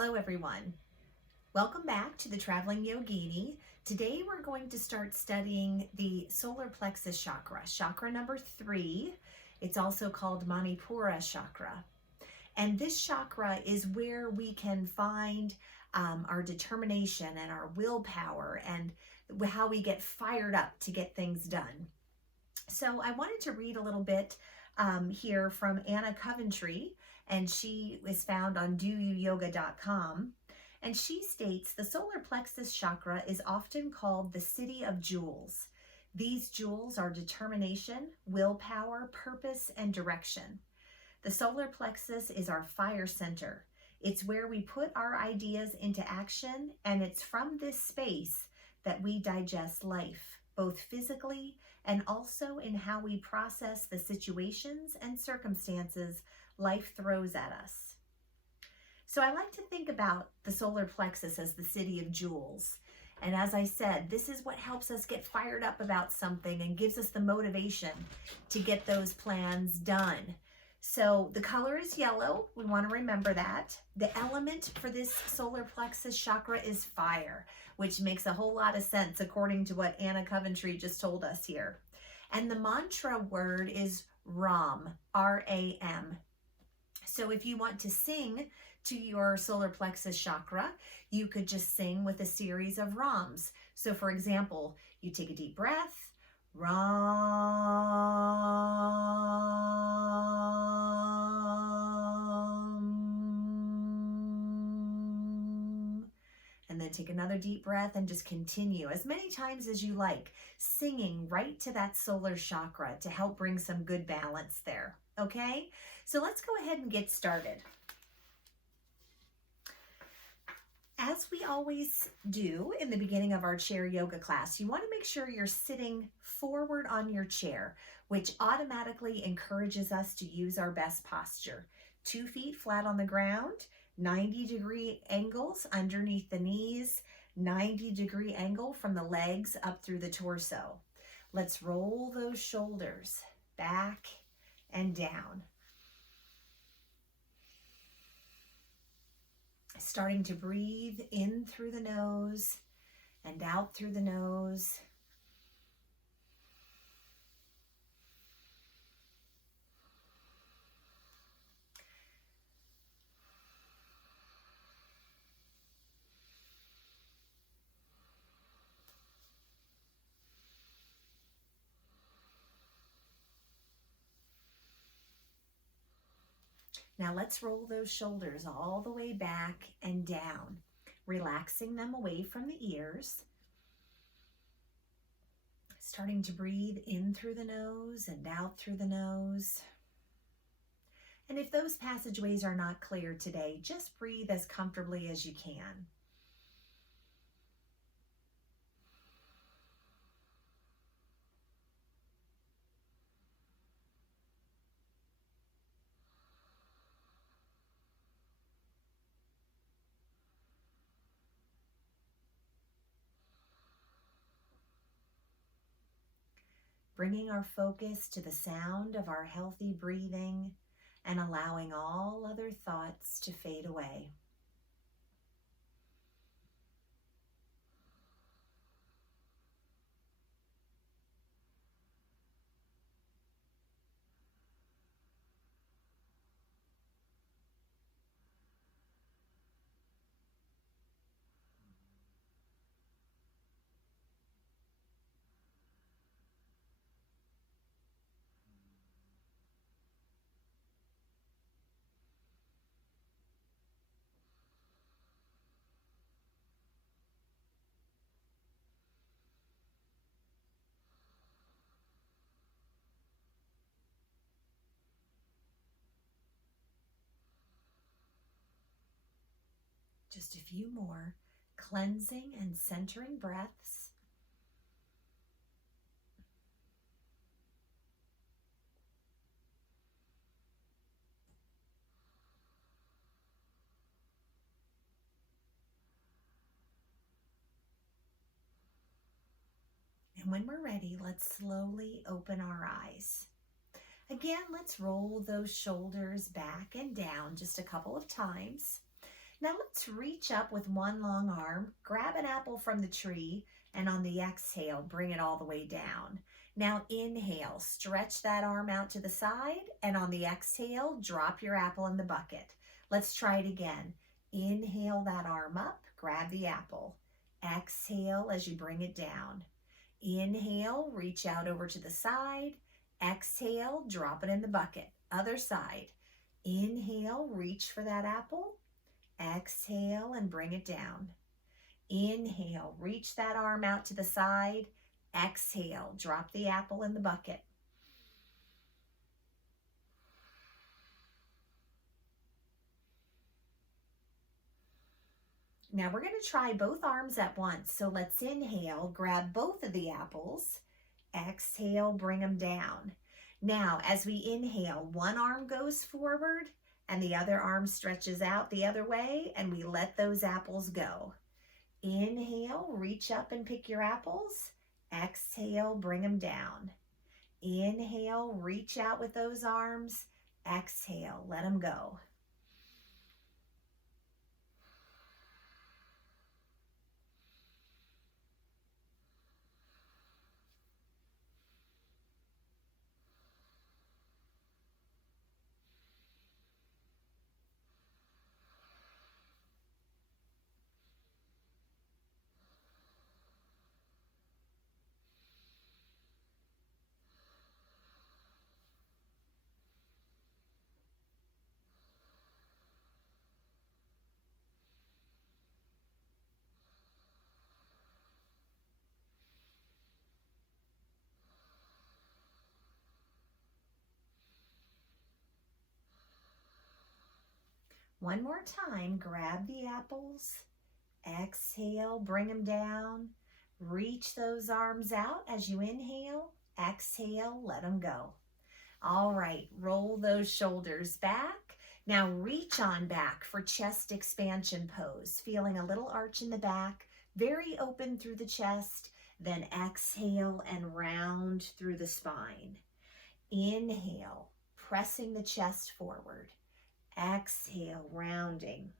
Hello everyone. Welcome back to the Traveling Yogini. Today we're going to start studying the solar plexus chakra, chakra number 3. It's also called Manipura chakra. And this chakra is where we can find our determination and our willpower and how we get fired up to get things done. So I wanted to read a little bit here from Anna Coventry, and she is found on doyouyoga.com. And she states, the solar plexus chakra is often called the city of jewels. These jewels are determination, willpower, purpose, and direction. The solar plexus is our fire center. It's where we put our ideas into action, and it's from this space that we digest life, both physically and also in how we process the situations and circumstances life throws at us. So I like to think about the solar plexus as the city of jewels. And as I said, this is what helps us get fired up about something and gives us the motivation to get those plans done. So the color is yellow. We want to remember that. The element for this solar plexus chakra is fire, which makes a whole lot of sense according to what Anna Coventry just told us here. And the mantra word is Ram, R-A-M. So if you want to sing to your solar plexus chakra, you could just sing with a series of Rams. So for example, you take a deep breath, Ram, and then take another deep breath and just continue as many times as you like, singing right to that solar chakra to help bring some good balance there. Okay, so let's go ahead and get started. As we always do in the beginning of our chair yoga class, you want to make sure you're sitting forward on your chair, which automatically encourages us to use our best posture. 2 feet flat on the ground, 90-degree angles underneath the knees, 90-degree angle from the legs up through the torso. Let's roll those shoulders back and down. Starting to breathe in through the nose and out through the nose. Now let's roll those shoulders all the way back and down, relaxing them away from the ears. Starting to breathe in through the nose and out through the nose. And if those passageways are not clear today, just breathe as comfortably as you can. Bringing our focus to the sound of our healthy breathing and allowing all other thoughts to fade away. Just a few more cleansing and centering breaths. And when we're ready, let's slowly open our eyes. Again, let's roll those shoulders back and down just a couple of times. Now let's reach up with one long arm, grab an apple from the tree, and on the exhale, bring it all the way down. Now inhale, stretch that arm out to the side, and on the exhale, drop your apple in the bucket. Let's try it again. Inhale that arm up, grab the apple. Exhale as you bring it down. Inhale, reach out over to the side. Exhale, drop it in the bucket. Other side. Inhale, reach for that apple. Exhale and bring it down. Inhale, reach that arm out to the side. Exhale, drop the apple in the bucket. Now we're going to try both arms at once. So let's inhale, grab both of the apples. Exhale, bring them down. Now, as we inhale, one arm goes forward and the other arm stretches out the other way, and we let those apples go. Inhale, reach up and pick your apples. Exhale, bring them down. Inhale, reach out with those arms. Exhale, let them go. One more time, grab the apples. Exhale, bring them down. Reach those arms out as you inhale. Exhale, let them go. All right, roll those shoulders back. Now reach on back for chest expansion pose, feeling a little arch in the back, very open through the chest. Then exhale and round through the spine. Inhale, pressing the chest forward. Exhale, rounding.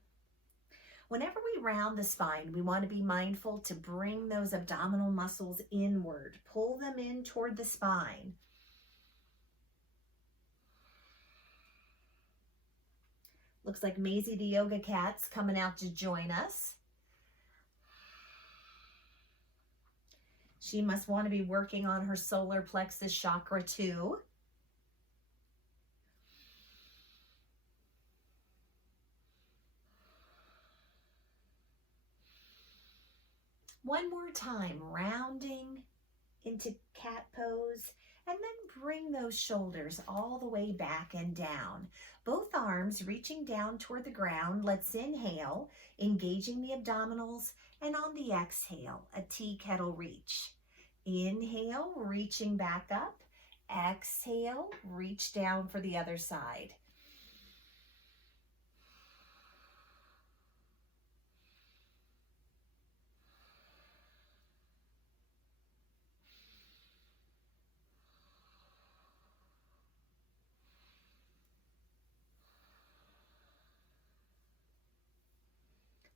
Whenever we round the spine, we want to be mindful to bring those abdominal muscles inward. Pull them in toward the spine. Looks like Maisie the yoga cat's coming out to join us. She must want to be working on her solar plexus chakra too. One more time, rounding into cat pose, and then bring those shoulders all the way back and down. Both arms reaching down toward the ground. Let's inhale, engaging the abdominals, and on the exhale, a tea kettle reach. Inhale, reaching back up. Exhale, reach down for the other side.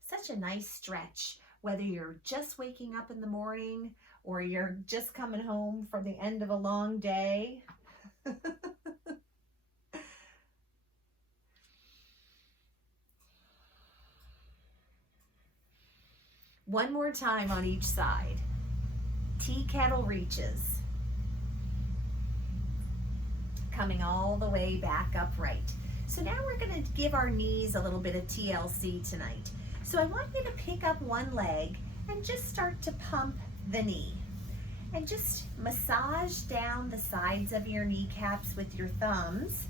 Such a nice stretch, whether you're just waking up in the morning or you're just coming home from the end of a long day. One more time on each side. Tea kettle reaches. Coming all the way back upright. So now we're going to give our knees a little bit of TLC tonight. So I want you to pick up one leg and just start to pump the knee. And just massage down the sides of your kneecaps with your thumbs.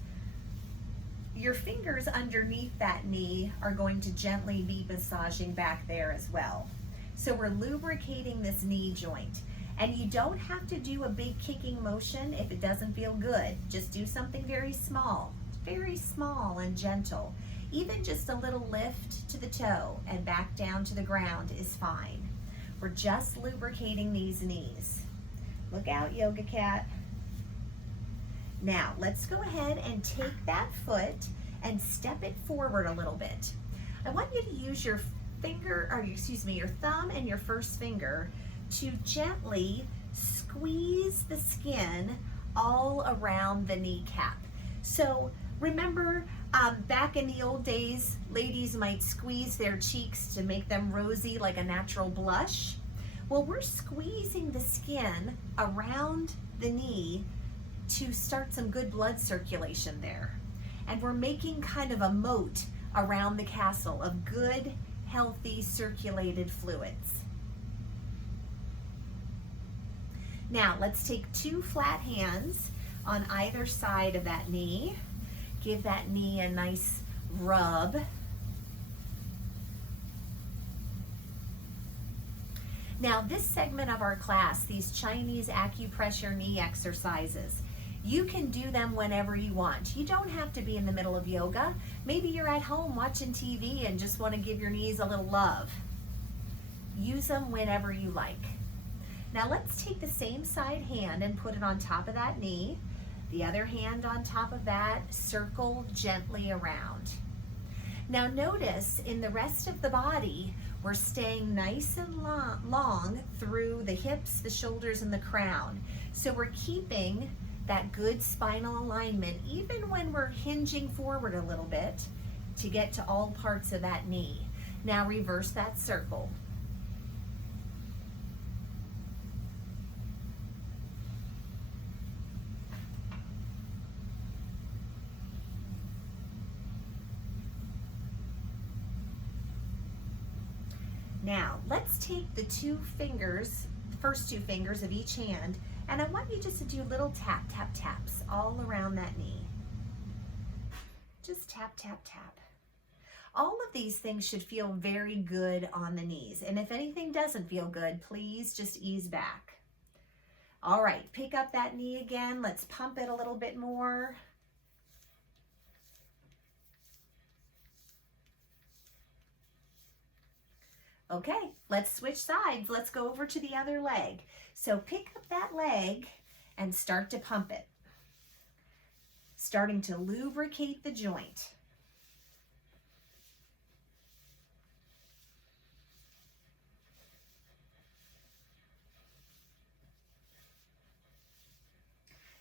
Your fingers underneath that knee are going to gently be massaging back there as well. So we're lubricating this knee joint. And you don't have to do a big kicking motion if it doesn't feel good. Just do something very small and gentle. Even just a little lift to the toe and back down to the ground is fine. We're just lubricating these knees. Look out, yoga cat. Now, let's go ahead and take that foot and step it forward a little bit. I want you to use your your thumb and your first finger to gently squeeze the skin all around the kneecap. So remember, back in the old days, ladies might squeeze their cheeks to make them rosy like a natural blush. Well, we're squeezing the skin around the knee to start some good blood circulation there. And we're making kind of a moat around the castle of good, healthy, circulated fluids. Now, let's take 2 flat hands on either side of that knee. Give that knee a nice rub. Now, this segment of our class, these Chinese acupressure knee exercises, you can do them whenever you want. You don't have to be in the middle of yoga. Maybe you're at home watching TV and just want to give your knees a little love. Use them whenever you like. Now let's take the same side hand and put it on top of that knee. The other hand on top of that, circle gently around. Now notice in the rest of the body, we're staying nice and long through the hips, the shoulders, and the crown. So we're keeping that good spinal alignment even when we're hinging forward a little bit to get to all parts of that knee. Now reverse that circle. Now, let's take the 2 fingers, the first 2 fingers of each hand, and I want you just to do little tap, tap, taps all around that knee. Just tap, tap, tap. All of these things should feel very good on the knees, and if anything doesn't feel good, please just ease back. All right, pick up that knee again. Let's pump it a little bit more. Okay, let's switch sides. Let's go over to the other leg. So pick up that leg and start to pump it, starting to lubricate the joint.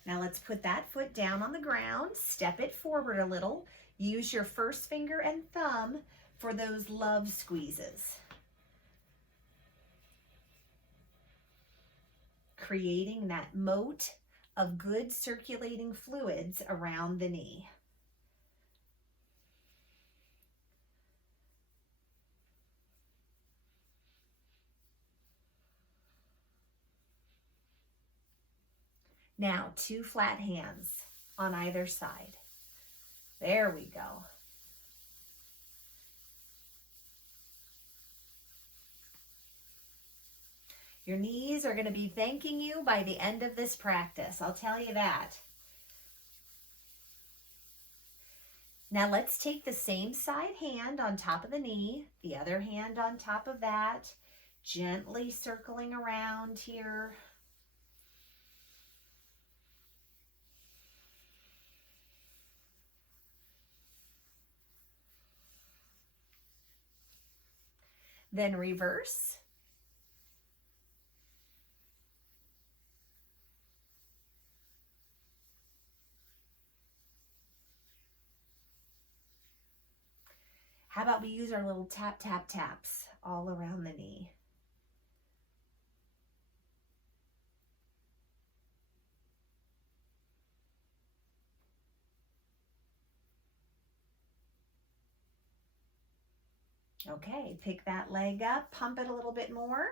Now let's put that foot down on the ground, step it forward a little. Use your first finger and thumb for those love squeezes, creating that moat of good circulating fluids around the knee. Now, 2 flat hands on either side. There we go. Your knees are going to be thanking you by the end of this practice, I'll tell you that. Now let's take the same side hand on top of the knee, the other hand on top of that, gently circling around here. Then reverse. How about we use our little tap, tap, taps all around the knee? Okay, pick that leg up, pump it a little bit more,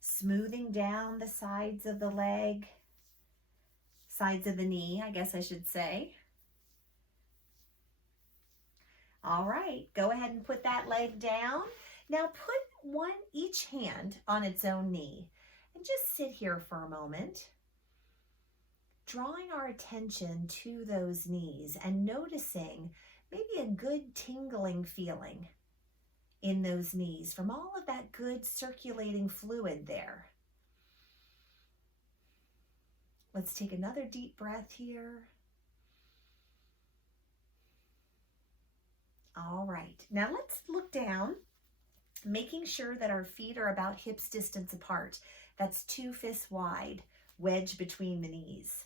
smoothing down the sides of the leg, sides of the knee, I guess I should say. All right, go ahead and put that leg down. Now put each hand on its own knee and just sit here for a moment, drawing our attention to those knees and noticing maybe a good tingling feeling in those knees from all of that good circulating fluid there. Let's take another deep breath here. All right, now let's look down, making sure that our feet are about hips distance apart. That's 2 fists wide, wedge between the knees.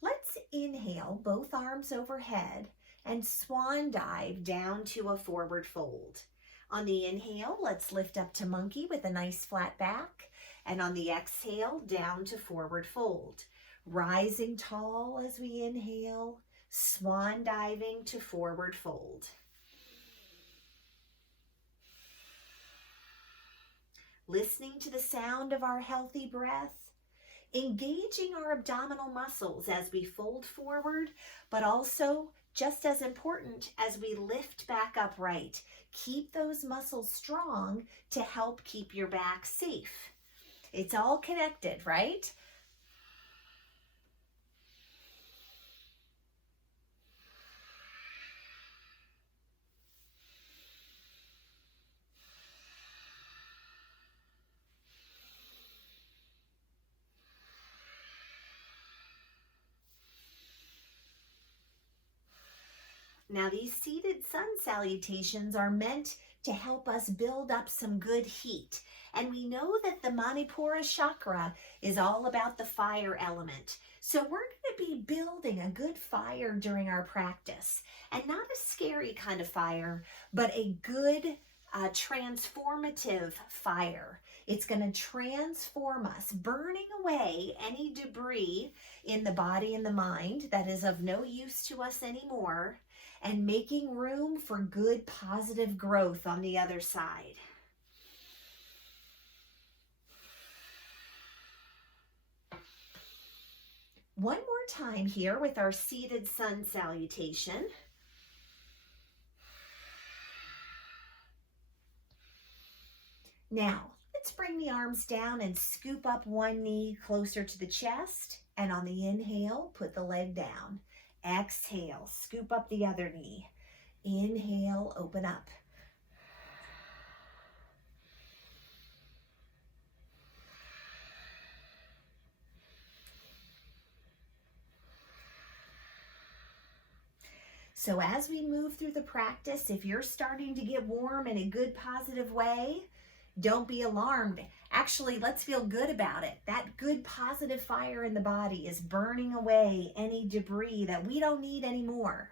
Let's inhale, both arms overhead, and swan dive down to a forward fold. On the inhale, let's lift up to monkey with a nice flat back. And on the exhale, down to forward fold. Rising tall as we inhale, swan diving to forward fold. Listening to the sound of our healthy breath, engaging our abdominal muscles as we fold forward, but also, just as important, as we lift back upright. Keep those muscles strong to help keep your back safe. It's all connected, right? Now, these seated sun salutations are meant to help us build up some good heat. And we know that the Manipura chakra is all about the fire element. So we're going to be building a good fire during our practice. And not a scary kind of fire, but a good transformative fire. It's going to transform us, burning away any debris in the body and the mind that is of no use to us anymore, and making room for good positive growth on the other side. One more time here with our seated sun salutation. Now, let's bring the arms down and scoop up one knee closer to the chest. And on the inhale, put the leg down. Exhale, scoop up the other knee. Inhale, open up. So as we move through the practice, if you're starting to get warm in a good positive way, don't be alarmed. Actually, let's feel good about it. That good positive fire in the body is burning away any debris that we don't need anymore.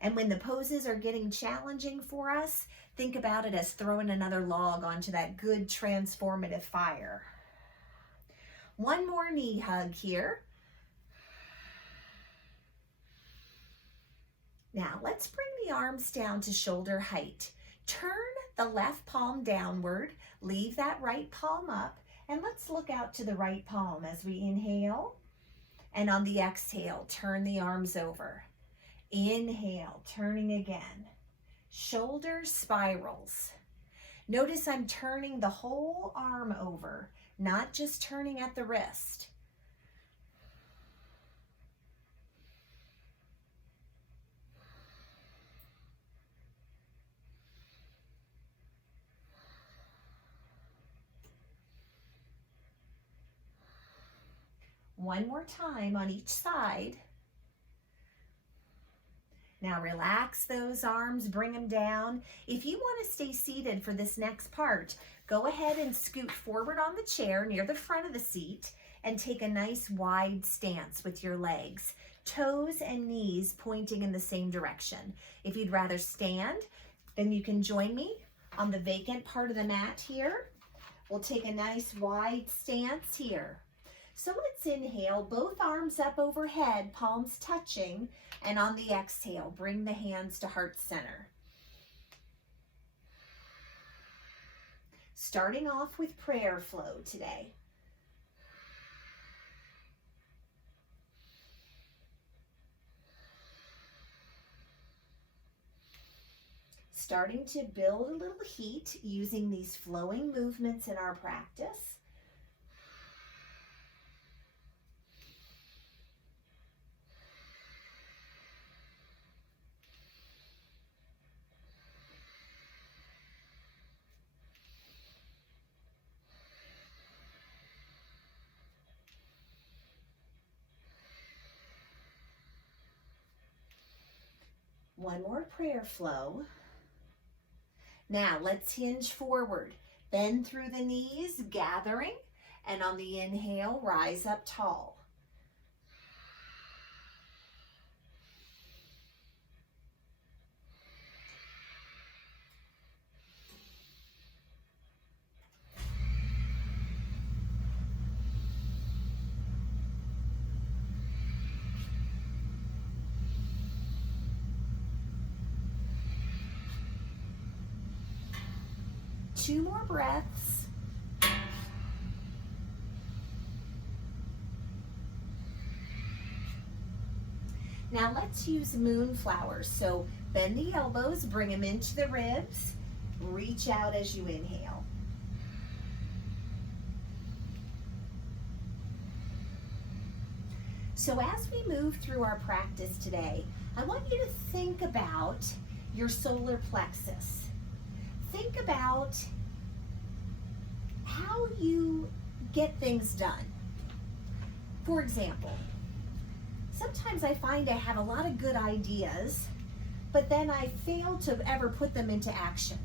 And when the poses are getting challenging for us, think about it as throwing another log onto that good transformative fire. One more knee hug here. Now let's bring the arms down to shoulder height. Turn the left palm downward, leave that right palm up, and let's look out to the right palm as we inhale. And on the exhale, turn the arms over. Inhale, turning again. Shoulder spirals. Notice I'm turning the whole arm over, not just turning at the wrist. One more time on each side. Now relax those arms, bring them down. If you want to stay seated for this next part, go ahead and scoot forward on the chair near the front of the seat and take a nice wide stance with your legs, toes and knees pointing in the same direction. If you'd rather stand, then you can join me on the vacant part of the mat here. We'll take a nice wide stance here. So let's inhale, both arms up overhead, palms touching, and on the exhale, bring the hands to heart center. Starting off with prayer flow today. Starting to build a little heat using these flowing movements in our practice. One more prayer flow. Now let's hinge forward. Bend through the knees, gathering, and on the inhale, rise up tall. Two more breaths. Now let's use moonflowers. So bend the elbows, bring them into the ribs. Reach out as you inhale. So as we move through our practice today, I want you to think about your solar plexus. Think about how you get things done. For example, sometimes I find I have a lot of good ideas, but then I fail to ever put them into action.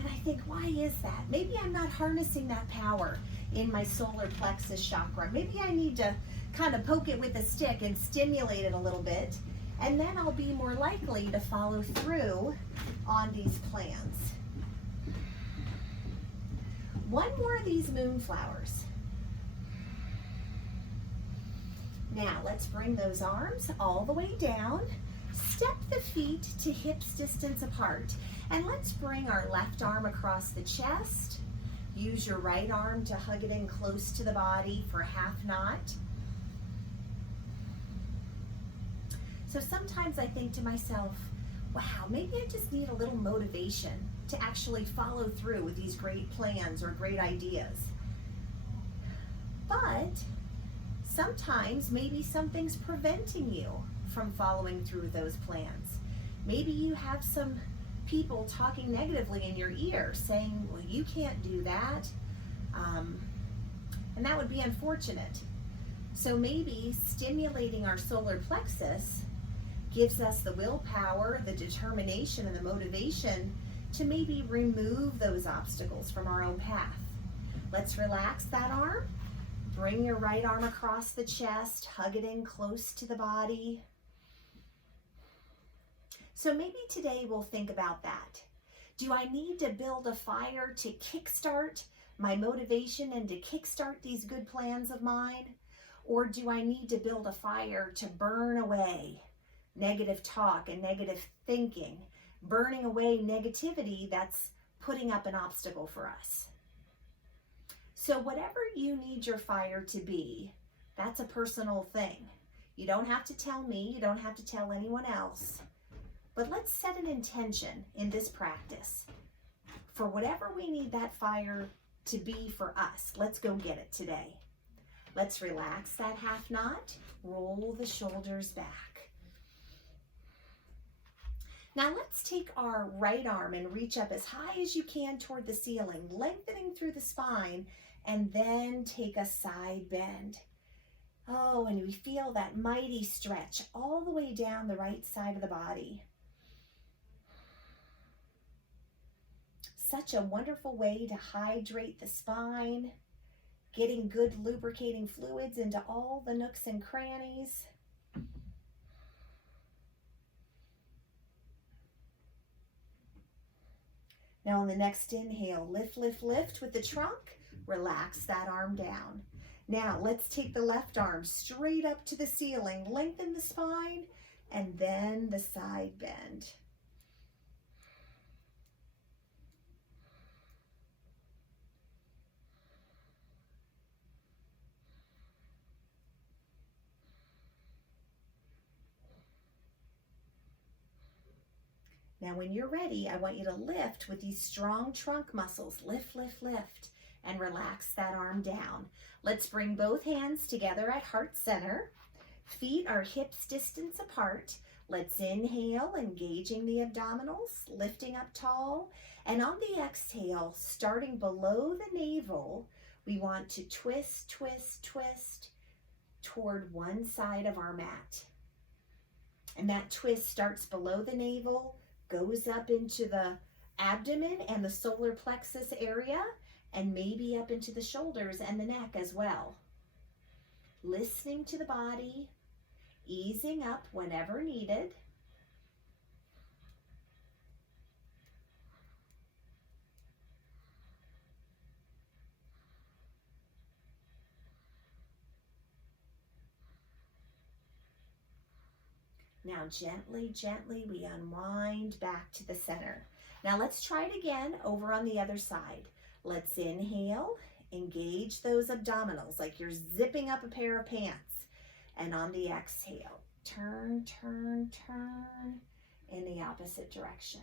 And I think, why is that? Maybe I'm not harnessing that power in my solar plexus chakra. Maybe I need to kind of poke it with a stick and stimulate it a little bit, and then I'll be more likely to follow through on these plans. One more of these moonflowers. Now let's bring those arms all the way down. Step the feet to hips distance apart. And let's bring our left arm across the chest. Use your right arm to hug it in close to the body for half knot. So sometimes I think to myself, wow, maybe I just need a little motivation to actually follow through with these great plans or great ideas. But sometimes maybe something's preventing you from following through with those plans. Maybe you have some people talking negatively in your ear saying, well, you can't do that. And that would be unfortunate. So maybe stimulating our solar plexus gives us the willpower, the determination, and the motivation to maybe remove those obstacles from our own path. Let's relax that arm. Bring your right arm across the chest, hug it in close to the body. So maybe today we'll think about that. Do I need to build a fire to kickstart my motivation and to kickstart these good plans of mine? Or do I need to build a fire to burn away negative talk and negative thinking, burning away negativity that's putting up an obstacle for us? So whatever you need your fire to be, that's a personal thing. You don't have to tell me, you don't have to tell anyone else. But let's set an intention in this practice for whatever we need that fire to be for us. Let's go get it today. Let's relax that half knot, roll the shoulders back. Now let's take our right arm and reach up as high as you can toward the ceiling, lengthening through the spine, and then take a side bend. Oh, and we feel that mighty stretch all the way down the right side of the body. Such a wonderful way to hydrate the spine, getting good lubricating fluids into all the nooks and crannies. Now on the next inhale, lift, lift, lift with the trunk. Relax that arm down. Now let's take the left arm straight up to the ceiling, lengthen the spine, and then the side bend. Now when you're ready, I want you to lift with these strong trunk muscles. Lift, lift, lift, and relax that arm down. Let's bring both hands together at heart center. Feet are hips distance apart. Let's inhale, engaging the abdominals, lifting up tall. And on the exhale, starting below the navel, we want to twist, twist, twist toward one side of our mat. And that twist starts below the navel, goes up into the abdomen and the solar plexus area, and maybe up into the shoulders and the neck as well. Listening to the body, easing up whenever needed. Now gently, gently we unwind back to the center. Now let's try it again over on the other side. Let's inhale, engage those abdominals like you're zipping up a pair of pants. And on the exhale, turn, turn, turn in the opposite direction.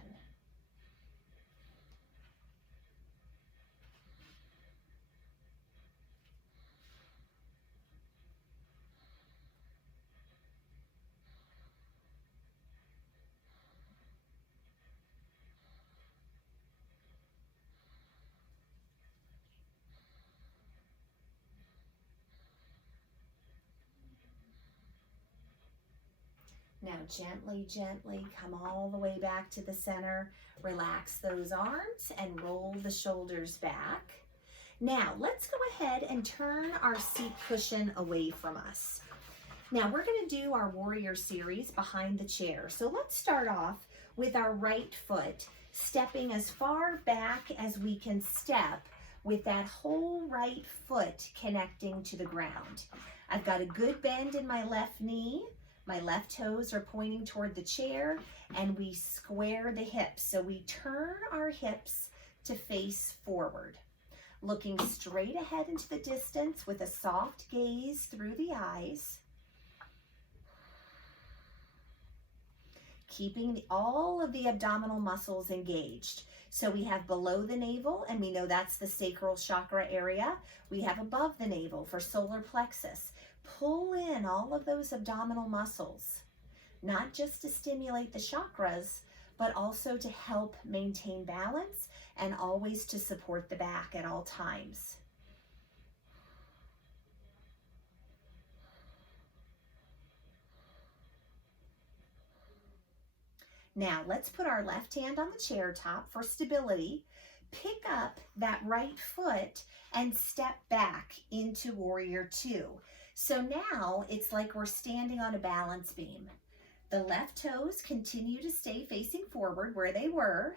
Now gently, gently come all the way back to the center. Relax those arms and roll the shoulders back. Now let's go ahead and turn our seat cushion away from us. Now we're going to do our warrior series behind the chair. So let's start off with our right foot, stepping as far back as we can step with that whole right foot connecting to the ground. I've got a good bend in my left knee. My left toes are pointing toward the chair, and we square the hips. So we turn our hips to face forward, looking straight ahead into the distance with a soft gaze through the eyes. Keeping all of the abdominal muscles engaged. So we have below the navel, and we know that's the sacral chakra area. We have above the navel for solar plexus. Pull in all of those abdominal muscles, not just to stimulate the chakras, but also to help maintain balance and always to support the back at all times. Now let's put our left hand on the chair top for stability. Pick up that right foot and step back into warrior two. So now it's like we're standing on a balance beam. The left toes continue to stay facing forward where they were.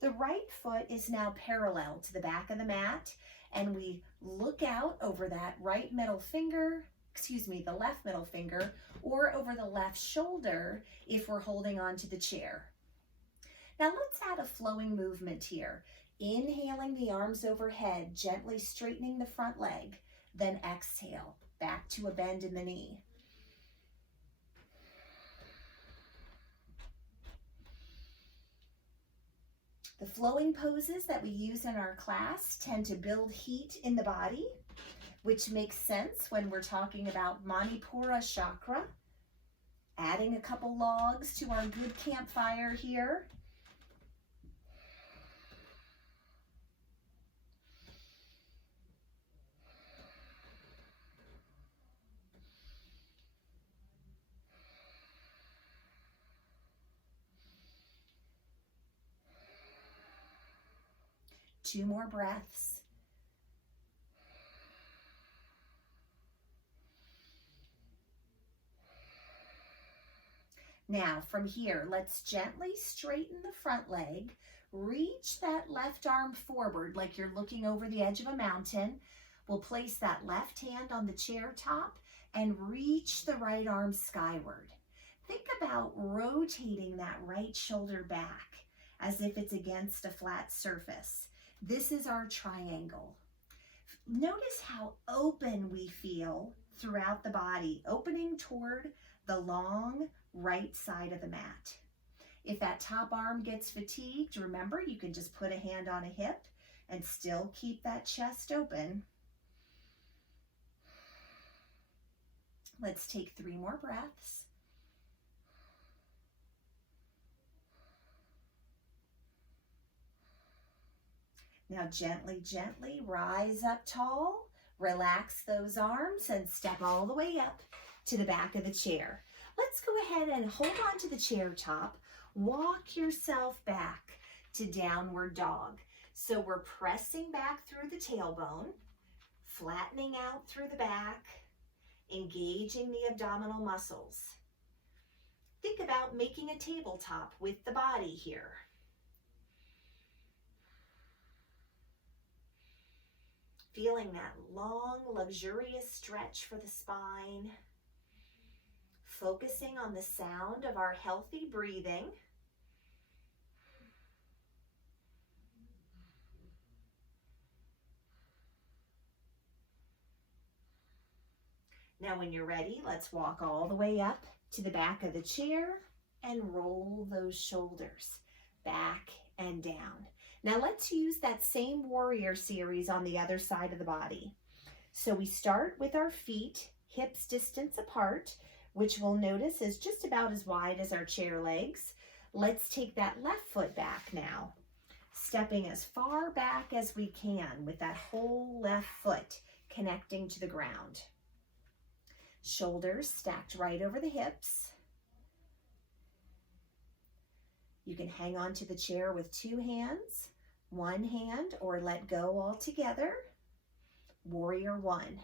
The right foot is now parallel to the back of the mat, and we look out over that right middle finger, the left middle finger, or over the left shoulder if we're holding on to the chair. Now let's add a flowing movement here. Inhaling the arms overhead, gently straightening the front leg, then exhale, back to a bend in the knee. The flowing poses that we use in our class tend to build heat in the body, which makes sense when we're talking about Manipura chakra. Adding a couple logs to our good campfire here. Two more breaths. Now from here, let's gently straighten the front leg. Reach that left arm forward like you're looking over the edge of a mountain. We'll place that left hand on the chair top and reach the right arm skyward. Think about rotating that right shoulder back as if it's against a flat surface. This is our triangle. Notice how open we feel throughout the body, opening toward the long right side of the mat. If that top arm gets fatigued, remember you can just put a hand on a hip and still keep that chest open. Let's take 3 more breaths. Now gently, gently rise up tall, relax those arms and step all the way up to the back of the chair. Let's go ahead and hold on to the chair top. Walk yourself back to downward dog. So we're pressing back through the tailbone, flattening out through the back, engaging the abdominal muscles. Think about making a tabletop with the body here. Feeling that long, luxurious stretch for the spine. Focusing on the sound of our healthy breathing. Now when you're ready, let's walk all the way up to the back of the chair and roll those shoulders back and down. Now let's use that same warrior series on the other side of the body. So we start with our feet hips distance apart, which we'll notice is just about as wide as our chair legs. Let's take that left foot back now, stepping as far back as we can with that whole left foot connecting to the ground. Shoulders stacked right over the hips. You can hang on to the chair with two hands, one hand, or let go altogether. Warrior one.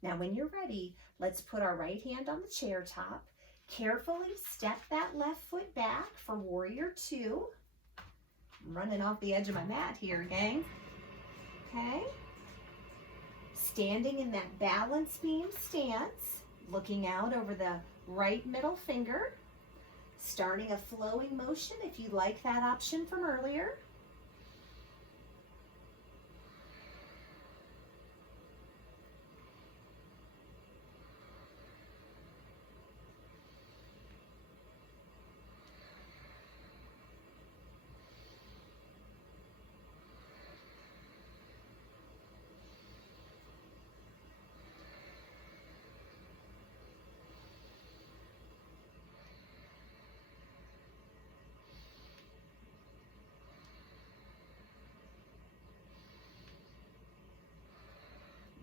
Now when you're ready, let's put our right hand on the chair top. Carefully step that left foot back for warrior two. I'm running off the edge of my mat here, gang. Okay. Standing in that balance beam stance, looking out over the right middle finger. Starting a flowing motion if you like that option from earlier.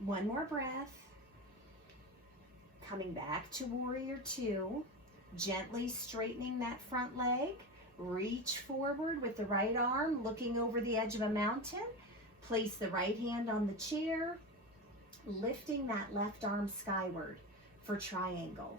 One more breath. Coming back to warrior two. Gently straightening that front leg. Reach forward with the right arm, looking over the edge of a mountain. Place the right hand on the chair, lifting that left arm skyward for triangle.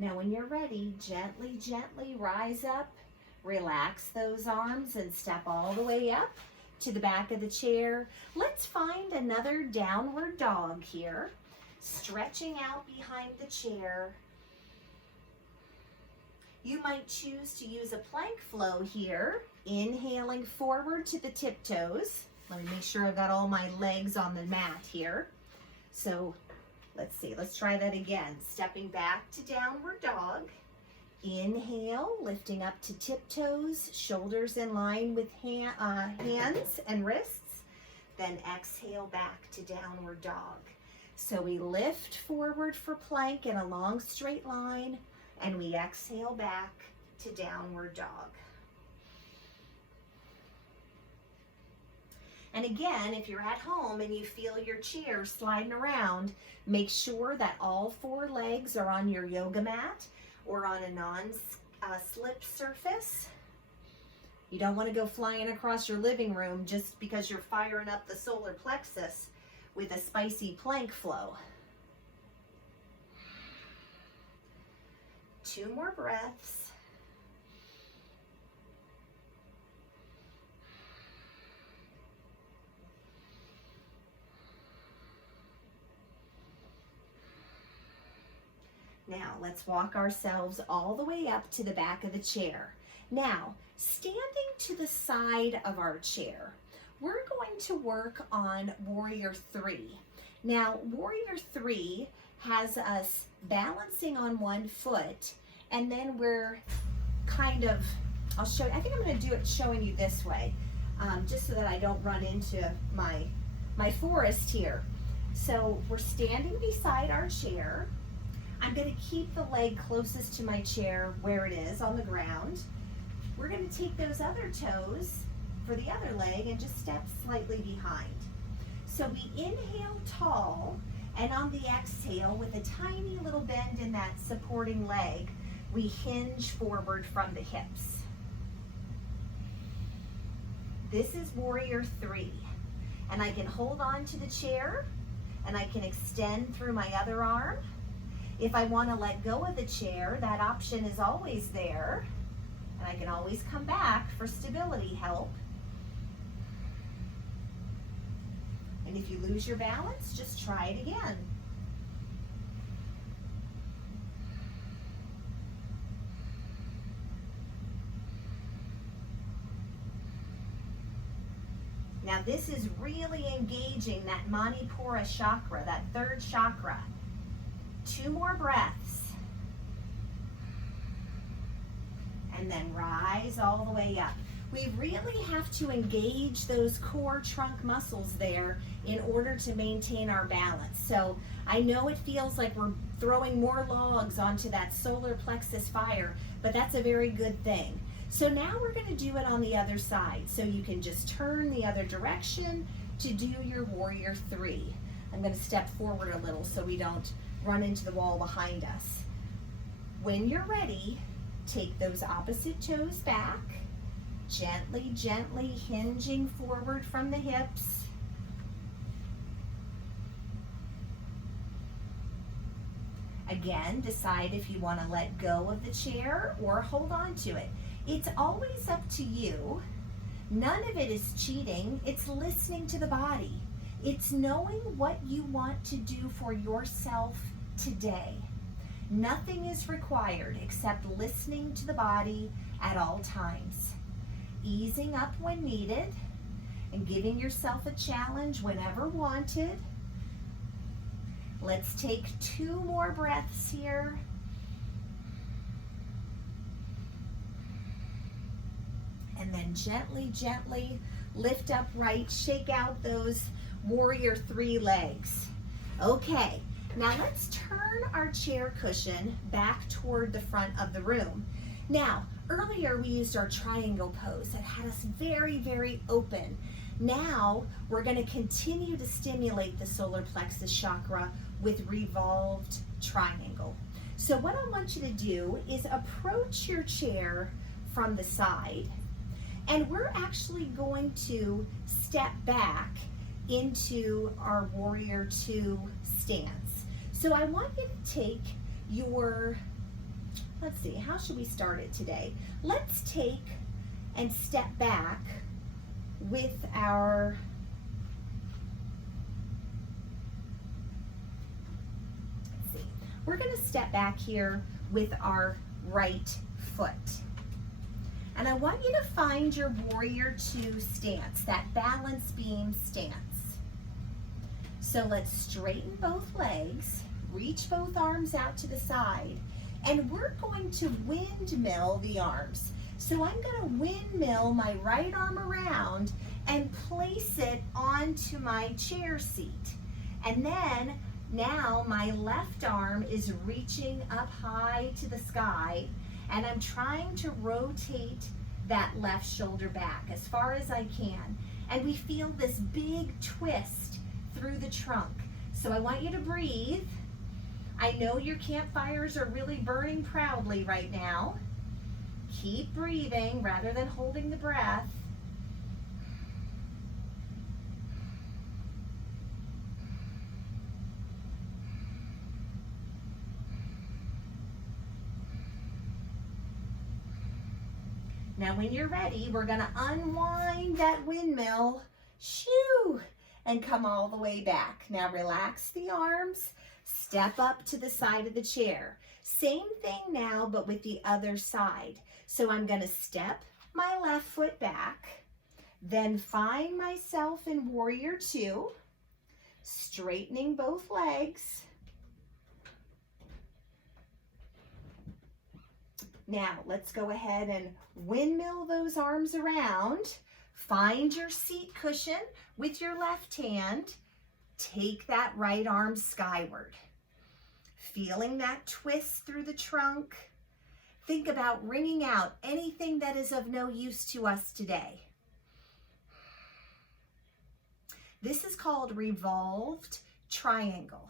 Now when you're ready, gently, gently rise up, relax those arms and step all the way up to the back of the chair. Let's find another downward dog here, stretching out behind the chair. You might choose to use a plank flow here, inhaling forward to the tiptoes. Let me make sure I've got all my legs on the mat here. So let's see, let's try that again. Stepping back to downward dog. Inhale, lifting up to tiptoes, shoulders in line with hands and wrists. Then exhale back to downward dog. So we lift forward for plank in a long straight line, and we exhale back to downward dog. And again, if you're at home and you feel your chair sliding around, make sure that all four legs are on your yoga mat or on a non-slip surface. You don't want to go flying across your living room just because you're firing up the solar plexus with a spicy plank flow. 2 more breaths. Now, let's walk ourselves all the way up to the back of the chair. Now, standing to the side of our chair, we're going to work on Warrior 3. Now, Warrior 3 has us balancing on one foot, and then we're kind of, I'll show you, I think I'm going to do it showing you this way, just so that I don't run into my forest here. So we're standing beside our chair. I'm going to keep the leg closest to my chair where it is on the ground. We're going to take those other toes for the other leg and just step slightly behind. So we inhale tall, and on the exhale, with a tiny little bend in that supporting leg, we hinge forward from the hips. This is Warrior 3. And I can hold on to the chair, and I can extend through my other arm. If I want to let go of the chair, that option is always there, and I can always come back for stability help. And if you lose your balance, just try it again. Now this is really engaging that Manipura chakra, that third chakra. 2 more breaths. And then rise all the way up. We really have to engage those core trunk muscles there in order to maintain our balance. So I know it feels like we're throwing more logs onto that solar plexus fire, but that's a very good thing. So now we're going to do it on the other side. So you can just turn the other direction to do your Warrior 3. I'm going to step forward a little so we don't run into the wall behind us. When you're ready, take those opposite toes back, gently, gently hinging forward from the hips. Again, decide if you want to let go of the chair or hold on to it. It's always up to you. None of it is cheating. It's listening to the body. It's knowing what you want to do for yourself today. Nothing is required except listening to the body at all times. Easing up when needed and giving yourself a challenge whenever wanted. Let's take 2 more breaths here. And then gently, gently lift upright, shake out those Warrior 3 legs. Okay, now let's turn our chair cushion back toward the front of the room. Now, earlier we used our triangle pose that had us very, very open. Now we're going to continue to stimulate the solar plexus chakra with revolved triangle. So what I want you to do is approach your chair from the side, and we're actually going to step back into our Warrior 2 stance. So I want you to take your, let's see, how should we start it today? Let's take and step back with our, let's see, we're going to step back here with our right foot. And I want you to find your Warrior 2 stance, that balance beam stance. So let's straighten both legs, reach both arms out to the side, and we're going to windmill the arms. So I'm going to windmill my right arm around and place it onto my chair seat. And then now my left arm is reaching up high to the sky, and I'm trying to rotate that left shoulder back as far as I can. And we feel this big twist through the trunk. So I want you to breathe. I know your campfires are really burning proudly right now. Keep breathing rather than holding the breath. Now when you're ready, we're going to unwind that windmill, shoo, and come all the way back. Now relax the arms, step up to the side of the chair. Same thing now, but with the other side. So I'm going to step my left foot back, then find myself in warrior two, straightening both legs. Now let's go ahead and windmill those arms around. Find your seat cushion with your left hand. Take that right arm skyward. Feeling that twist through the trunk. Think about wringing out anything that is of no use to us today. This is called revolved triangle.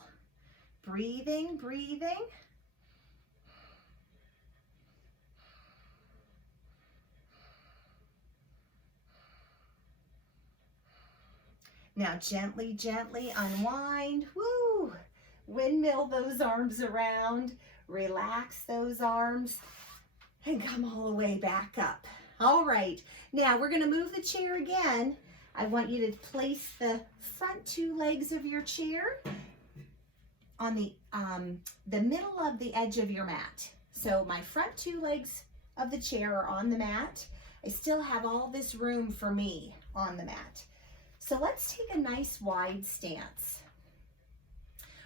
Breathing, breathing. Now gently, gently unwind. Woo! Windmill those arms around. Relax those arms and come all the way back up. All right, now we're going to move the chair again. I want you to place the front two legs of your chair on the middle of the edge of your mat. So my front two legs of the chair are on the mat. I still have all this room for me on the mat. So let's take a nice wide stance.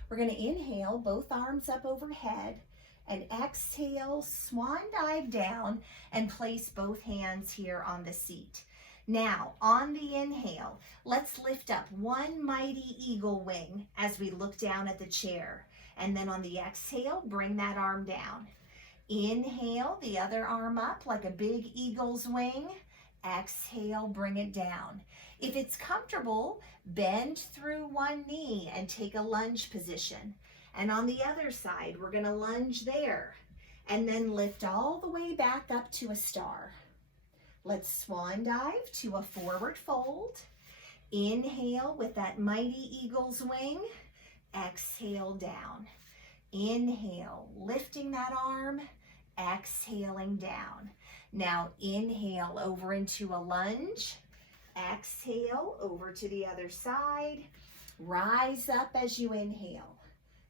We're going to inhale, both arms up overhead, and exhale, swan dive down, and place both hands here on the seat. Now, on the inhale, let's lift up one mighty eagle wing as we look down at the chair. And then on the exhale, bring that arm down. Inhale, the other arm up like a big eagle's wing. Exhale, bring it down. If it's comfortable, bend through one knee and take a lunge position. And on the other side, we're going to lunge there and then lift all the way back up to a star. Let's swan dive to a forward fold. Inhale with that mighty eagle's wing. Exhale down. Inhale, lifting that arm. Exhaling down. Now inhale over into a lunge. Exhale over to the other side. Rise up as you inhale.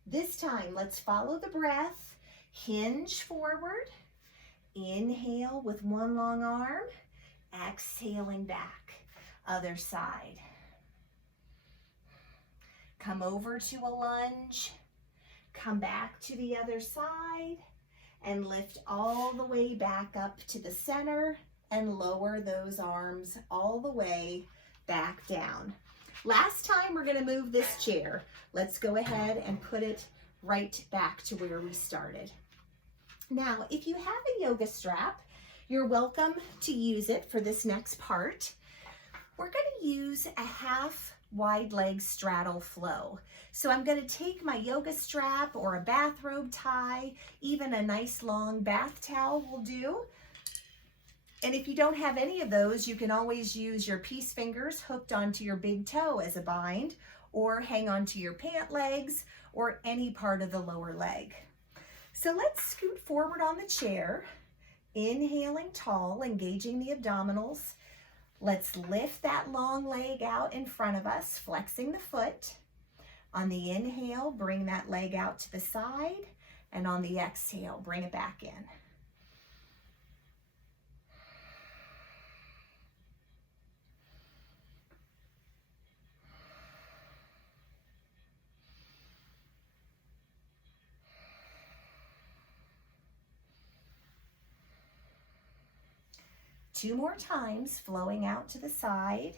This time, let's follow the breath. Hinge forward. Inhale with one long arm. Exhaling back. Other side. Come over to a lunge. Come back to the other side. And lift all the way back up to the center and lower those arms all the way back down. Last time we're going to move this chair. Let's go ahead and put it right back to where we started. Now, if you have a yoga strap, you're welcome to use it for this next part. We're going to use a half wide leg straddle flow. So I'm going to take my yoga strap or a bathrobe tie, even a nice long bath towel will do. And if you don't have any of those, you can always use your peace fingers hooked onto your big toe as a bind, or hang onto your pant legs or any part of the lower leg. So let's scoot forward on the chair, inhaling tall, engaging the abdominals. Let's lift that long leg out in front of us, flexing the foot. On the inhale, bring that leg out to the side, and on the exhale, bring it back in. Two more times, flowing out to the side.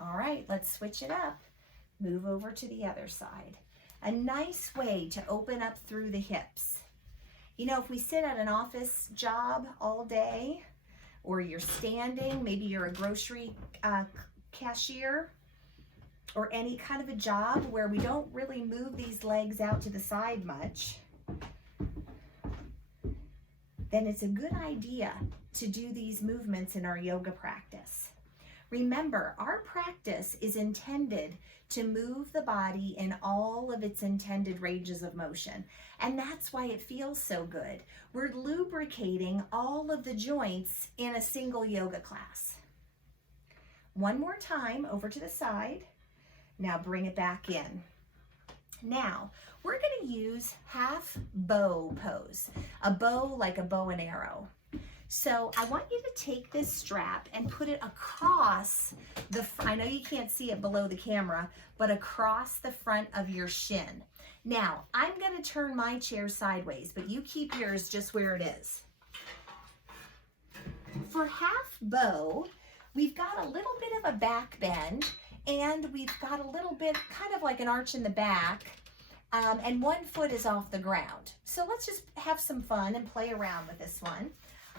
All right, let's switch it up. Move over to the other side. A nice way to open up through the hips. You know, if we sit at an office job all day, or you're standing, maybe you're a grocery cashier, or any kind of a job where we don't really move these legs out to the side much, then it's a good idea to do these movements in our yoga practice. Remember, our practice is intended to move the body in all of its intended ranges of motion, and that's why it feels so good. We're lubricating all of the joints in a single yoga class. One more time, over to the side. Now bring it back in. Now, we're going to use half bow pose, a bow like a bow and arrow. So I want you to take this strap and put it across I know you can't see it below the camera, but across the front of your shin. Now, I'm going to turn my chair sideways, but you keep yours just where it is. For half bow, we've got a little bit of a back bend, and we've got a little bit, kind of like an arch in the back, and one foot is off the ground. So let's just have some fun and play around with this one.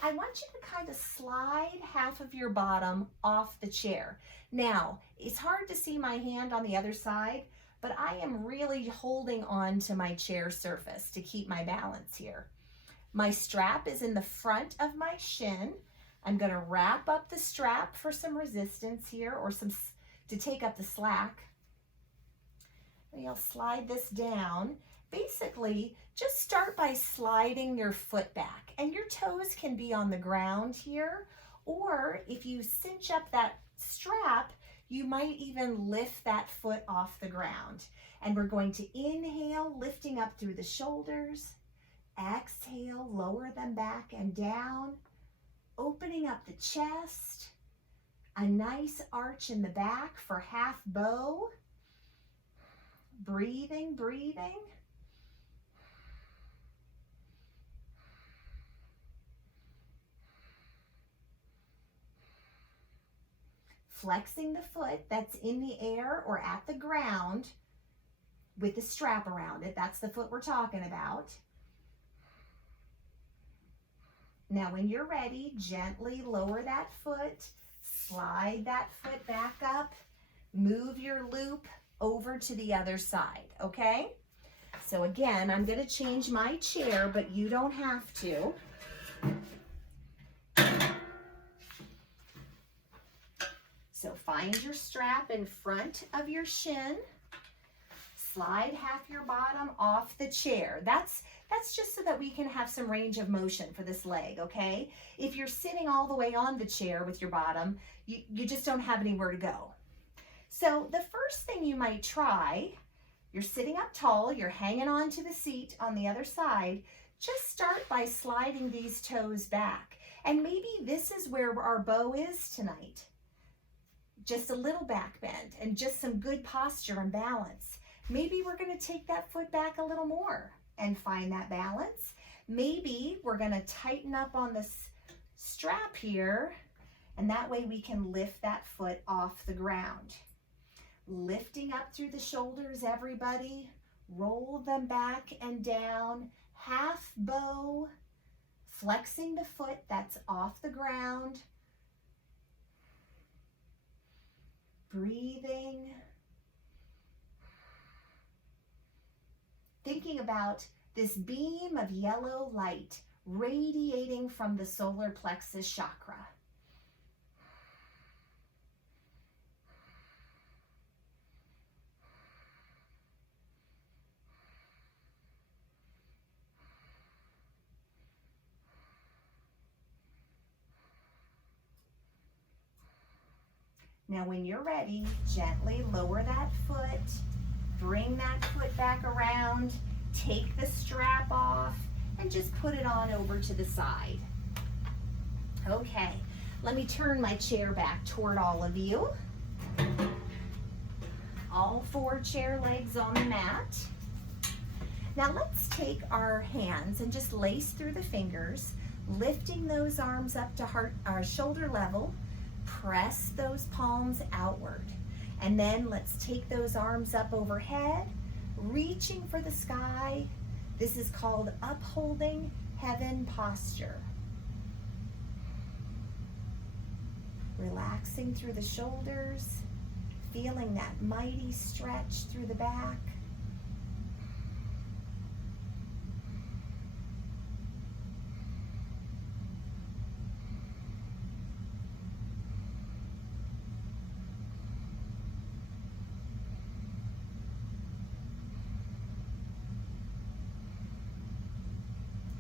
I want you to kind of slide half of your bottom off the chair. Now, it's hard to see my hand on the other side, but I am really holding on to my chair surface to keep my balance here. My strap is in the front of my shin. I'm going to wrap up the strap for some resistance here, or to take up the slack. And you'll slide this down. Basically, just start by sliding your foot back, and your toes can be on the ground here, or if you cinch up that strap, you might even lift that foot off the ground. And we're going to inhale, lifting up through the shoulders. Exhale, lower them back and down, opening up the chest. A nice arch in the back for half bow. Breathing, breathing. Flexing the foot that's in the air or at the ground with the strap around it. That's the foot we're talking about. Now when you're ready, gently lower that foot, slide that foot back up, move your loop over to the other side, okay? So again, I'm going to change my chair, but you don't have to. So find your strap in front of your shin. Slide half your bottom off the chair. That's just so that we can have some range of motion for this leg, okay? If you're sitting all the way on the chair with your bottom, you just don't have anywhere to go. So the first thing you might try, you're sitting up tall, you're hanging on to the seat on the other side, just start by sliding these toes back. And maybe this is where our bow is tonight. Just a little back bend and just some good posture and balance. Maybe we're going to take that foot back a little more and find that balance. Maybe we're going to tighten up on this strap here, and that way we can lift that foot off the ground. Lifting up through the shoulders, everybody. Roll them back and down. Half bow. Flexing the foot that's off the ground. Breathing. Thinking about this beam of yellow light radiating from the solar plexus chakra. Now when you're ready, gently lower that foot, bring that foot back around, take the strap off, and just put it on over to the side. Okay, let me turn my chair back toward all of you. All 4 chair legs on the mat. Now let's take our hands and just lace through the fingers, lifting those arms up to shoulder level. Press those palms outward. And then let's take those arms up overhead, reaching for the sky. This is called upholding heaven posture. Relaxing through the shoulders, feeling that mighty stretch through the back.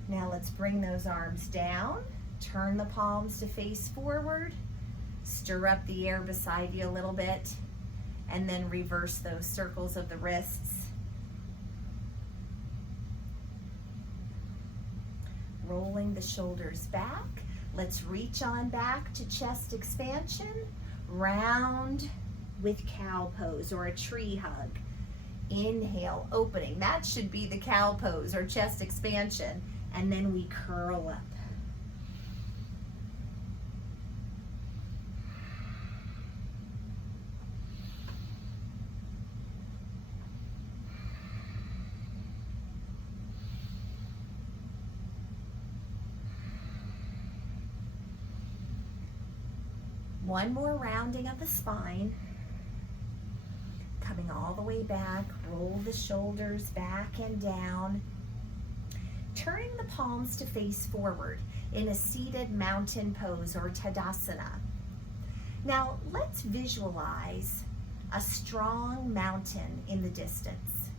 Now let's bring those arms down, turn the palms to face forward, stir up the air beside you a little bit, and then reverse those circles of the wrists. Rolling the shoulders back. Let's reach on back to chest expansion. Round with cow pose or a tree hug. Inhale, opening. That should be the cow pose or chest expansion. And then we curl up. One more rounding of the spine. Coming all the way back, roll the shoulders back and down. Turning the palms to face forward in a seated mountain pose or Tadasana. Now let's visualize a strong mountain in the distance.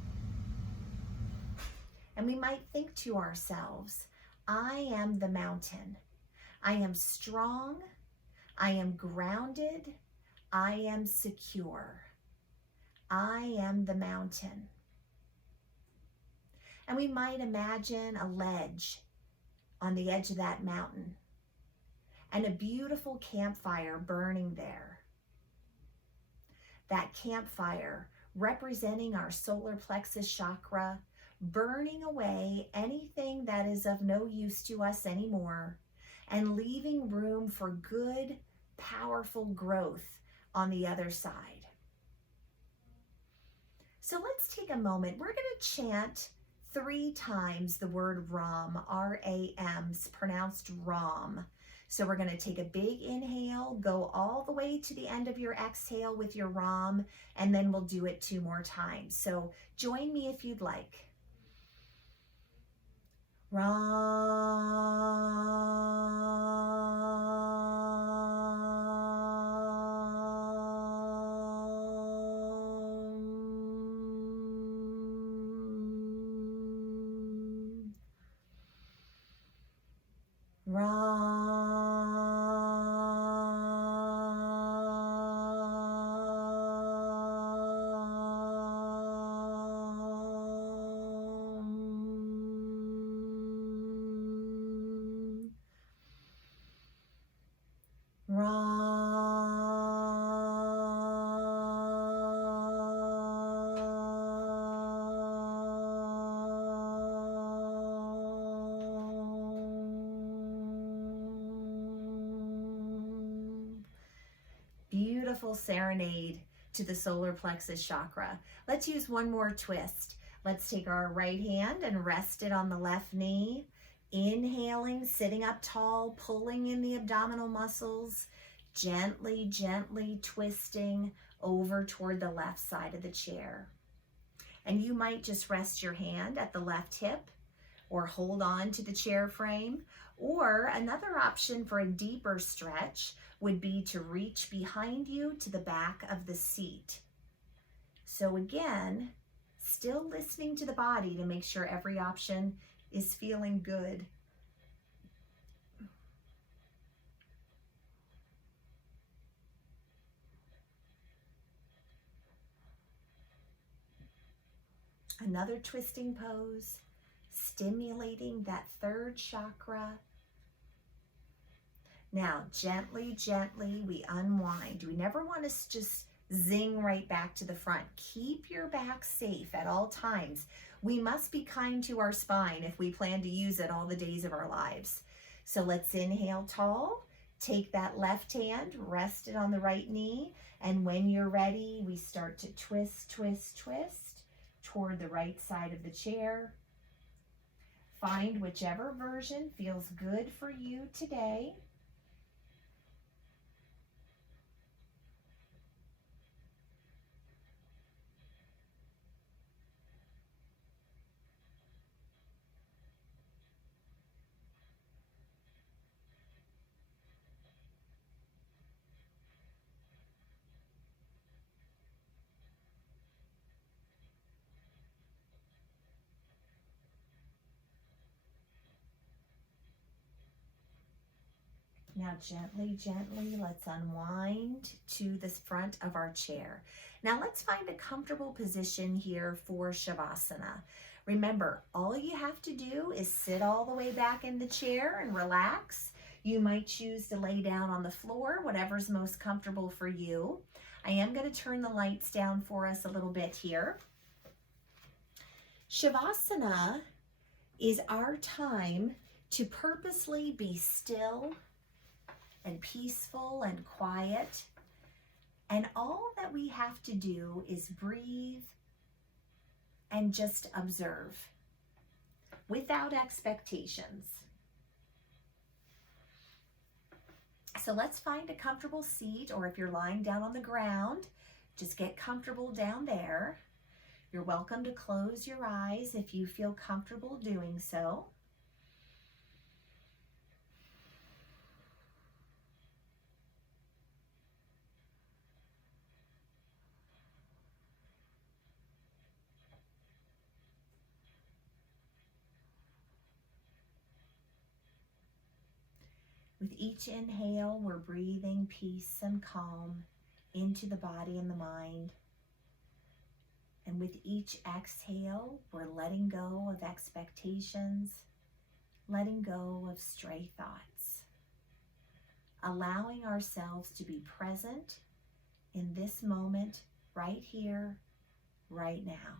And we might think to ourselves, I am the mountain. I am strong. I am grounded. I am secure. I am the mountain. And we might imagine a ledge on the edge of that mountain and a beautiful campfire burning there. That campfire representing our solar plexus chakra, burning away anything that is of no use to us anymore and leaving room for good, powerful growth on the other side. So let's take a moment. We're going to chant 3 times the word Ram, R-A-M, pronounced Ram. So we're going to take a big inhale, go all the way to the end of your exhale with your Ram, and then we'll do it 2 more times. So join me if you'd like. Beautiful serenade to the solar plexus chakra. Let's use one more twist. Let's take our right hand and rest it on the left knee. Inhaling, sitting up tall, pulling in the abdominal muscles, gently, gently twisting over toward the left side of the chair. And you might just rest your hand at the left hip or hold on to the chair frame. Or another option for a deeper stretch would be to reach behind you to the back of the seat. So again, still listening to the body to make sure every option is feeling good. Another twisting pose, stimulating that 3rd chakra. Now, gently, gently, we unwind. We never want to just zing right back to the front. Keep your back safe at all times. We must be kind to our spine if we plan to use it all the days of our lives. So let's inhale tall. Take that left hand, rest it on the right knee. And when you're ready, we start to twist, twist, twist toward the right side of the chair. Find whichever version feels good for you today. Now gently, gently, let's unwind to the front of our chair. Now let's find a comfortable position here for Shavasana. Remember, all you have to do is sit all the way back in the chair and relax. You might choose to lay down on the floor, whatever's most comfortable for you. I am going to turn the lights down for us a little bit here. Shavasana is our time to purposely be still and peaceful and quiet. And all that we have to do is breathe and just observe without expectations. So let's find a comfortable seat, or if you're lying down on the ground, just get comfortable down there. You're welcome to close your eyes if you feel comfortable doing so. With each inhale, we're breathing peace and calm into the body and the mind. And with each exhale, we're letting go of expectations, letting go of stray thoughts, allowing ourselves to be present in this moment, right here, right now.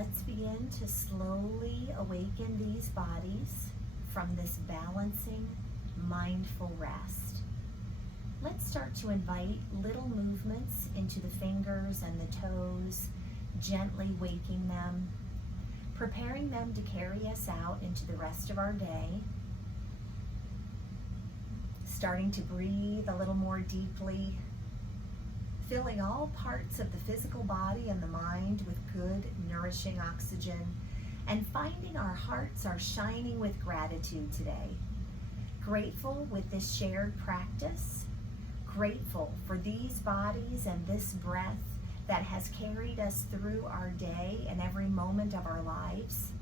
let's begin to slowly awaken these bodies from this balancing, mindful rest. Let's start to invite little movements into the fingers and the toes, gently waking them, preparing them to carry us out into the rest of our day. Starting to breathe a little more deeply, filling all parts of the physical body and the mind with good, nourishing oxygen, and finding our hearts are shining with gratitude today. Grateful with this shared practice, grateful for these bodies and this breath that has carried us through our day and every moment of our lives,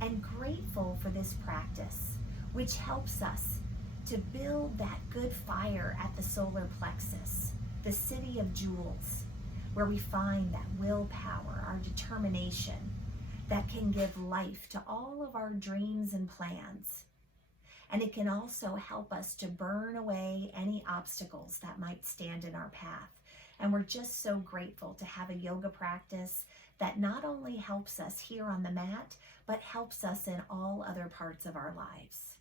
and grateful for this practice, which helps us to build that good fire at the solar plexus, the city of jewels, where we find that willpower, our determination, that can give life to all of our dreams and plans. And it can also help us to burn away any obstacles that might stand in our path. And we're just so grateful to have a yoga practice that not only helps us here on the mat, but helps us in all other parts of our lives.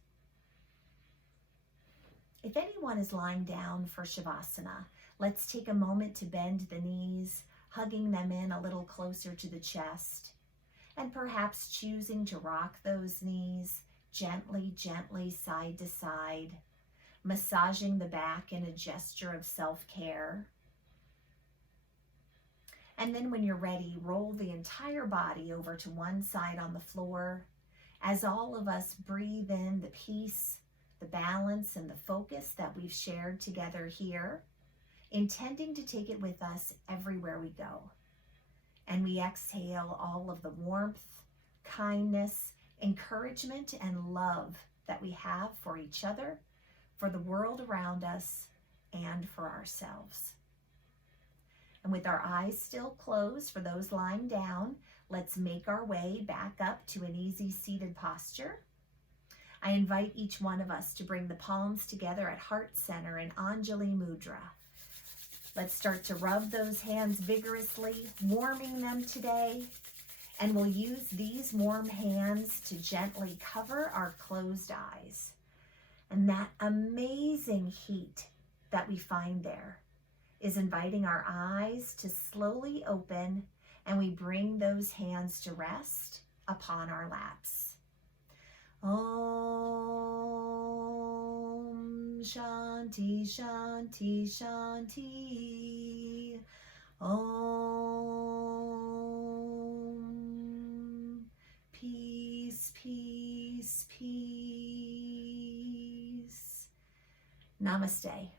If anyone is lying down for Shavasana, let's take a moment to bend the knees, hugging them in a little closer to the chest, and perhaps choosing to rock those knees gently, gently side to side, massaging the back in a gesture of self-care. And then when you're ready, roll the entire body over to one side on the floor as all of us breathe in the peace, the balance, and the focus that we've shared together here, intending to take it with us everywhere we go. And we exhale all of the warmth, kindness, encouragement, and love that we have for each other, for the world around us, and for ourselves. And with our eyes still closed for those lying down, let's make our way back up to an easy seated posture. I invite each one of us to bring the palms together at heart center in Anjali Mudra. Let's start to rub those hands vigorously, warming them today. And we'll use these warm hands to gently cover our closed eyes. And that amazing heat that we find there is inviting our eyes to slowly open, and we bring those hands to rest upon our laps. Om Shanti Shanti Shanti. Om Peace, peace, peace. Namaste.